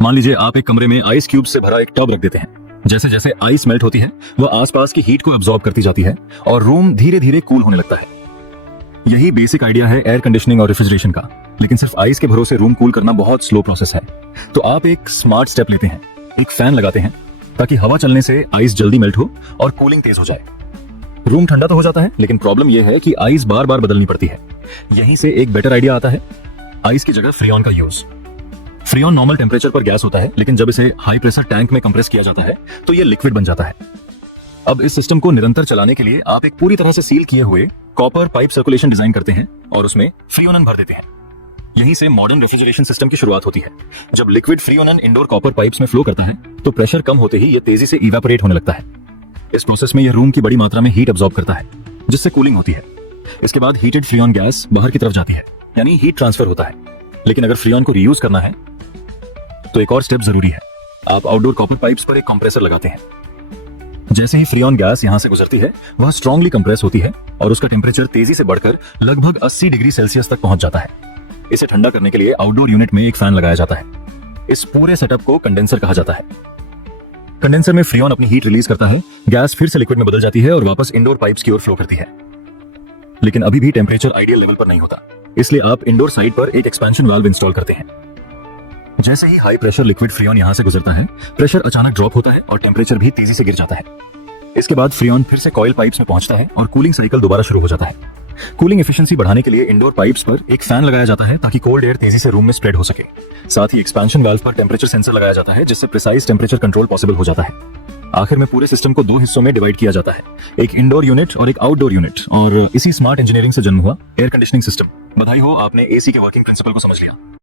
मान लीजिए आप एक कमरे में आइस क्यूब से भरा एक टब रख देते हैं। जैसे जैसे आइस मेल्ट होती है वह आसपास की हीट को अब्सॉर्ब करती जाती है और रूम धीरे धीरे कूल होने लगता है। यही बेसिक आइडिया है एयर कंडीशनिंग और रेफ्रिजरेशन का, लेकिन सिर्फ आइस के भरोसे रूम कूल करना बहुत स्लो प्रोसेस है। तो आप एक स्मार्ट स्टेप लेते हैं, एक फैन लगाते हैं ताकि हवा चलने से आइस जल्दी मेल्ट हो और कूलिंग तेज हो जाए। रूम ठंडा तो हो जाता है, लेकिन प्रॉब्लम यह है कि आइस बार बार बदलनी पड़ती है। यहीं से एक बेटर आइडिया आता है, आइस की जगह फ्रीऑन का यूज। फ्रीऑन नॉर्मल टेम्परेचर पर गैस होता है, लेकिन जब इसे हाई प्रेशर टैंक में कंप्रेस किया जाता है तो यह लिक्विड बन जाता है। अब इस सिस्टम को निरंतर चलाने के लिए आप एक पूरी तरह से सील किए हुए कॉपर पाइप सर्कुलेशन डिजाइन करते हैं और उसमें फ्रीओनन भर देते हैं। यहीं से मॉडर्न रेफ्रिजरेशन सिस्टम की शुरुआत होती है। जब लिक्विड फ्रीओनन इंडोर कॉपर पाइप्स में फ्लो करता है तो प्रेशर कम होते ही यह तेजी से इवेपोरेट होने लगता है। इस प्रोसेस में यह रूम की बड़ी मात्रा में हीट अब्सॉर्ब करता है, जिससे कूलिंग होती है। इसके बाद हीटेड फ्रीऑन गैस बाहर की तरफ जाती है, यानी हीट ट्रांसफर होता है। लेकिन अगर फ्रीऑन को रीयूज करना है तो एक और स्टेप जरूरी है। आप आउटडोर कॉपर पाइप्स पर एक कंप्रेसर लगाते हैं। जैसे ही फ्रीऑन गैस यहां से गुजरती है वह स्ट्रांगली कंप्रेस होती है और उसका टेम्परेचर तेजी से बढ़कर लगभग 80 डिग्री सेल्सियस तक पहुंच जाता है। इसे ठंडा करने के लिए आउटडोर यूनिट में एक फैन लगाया जाता है। इस पूरे सेटअप को कंडेंसर कहा जाता है। कंडेंसर में फ्रीऑन अपनी हीट रिलीज करता है, गैस फिर से लिक्विड में बदल जाती है और वापस इंडोर पाइप्स की ओर फ्लो करती है। लेकिन अभी भी टेम्परेचर आइडियल लेवल पर नहीं होता, इसलिए आप इंडोर साइड पर एक एक्सपेंशन वाल्व इंस्टॉल करते हैं। जैसे ही हाई प्रेशर लिक्विड फ्रीऑन यहां से गुजरता है, प्रेशर अचानक ड्रॉप होता है और टेम्परेचर भी तेजी से गिर जाता है। इसके बाद फ्रीऑन फिर से कॉइल पाइप्स में पहुंचता है और कूलिंग साइकिल दोबारा शुरू हो जाता है। कूलिंग एफिशिएंसी बढ़ाने के लिए इंडोर पाइप्स पर एक फैन लगाया जाता है ताकि कोल्ड एयर तेजी से रूम में स्प्रेड हो सके। साथ ही एक्सपेंशन वाल्व पर टेम्परेचर सेंसर लगाया जाता है, जिससे प्रिसाइज टेम्परेचर कंट्रोल पॉसिबल हो जाता है। आखिर में पूरे सिस्टम को 2 हिस्सों में डिवाइड किया जाता है, एक इंडोर यूनिट और एक आउटडोर यूनिट, और इसी स्मार्ट इंजीनियरिंग से जन्म हुआ एयर कंडीशनिंग सिस्टम। बधाई हो, आपने एसी के वर्किंग प्रिंसिपल को समझ लिया।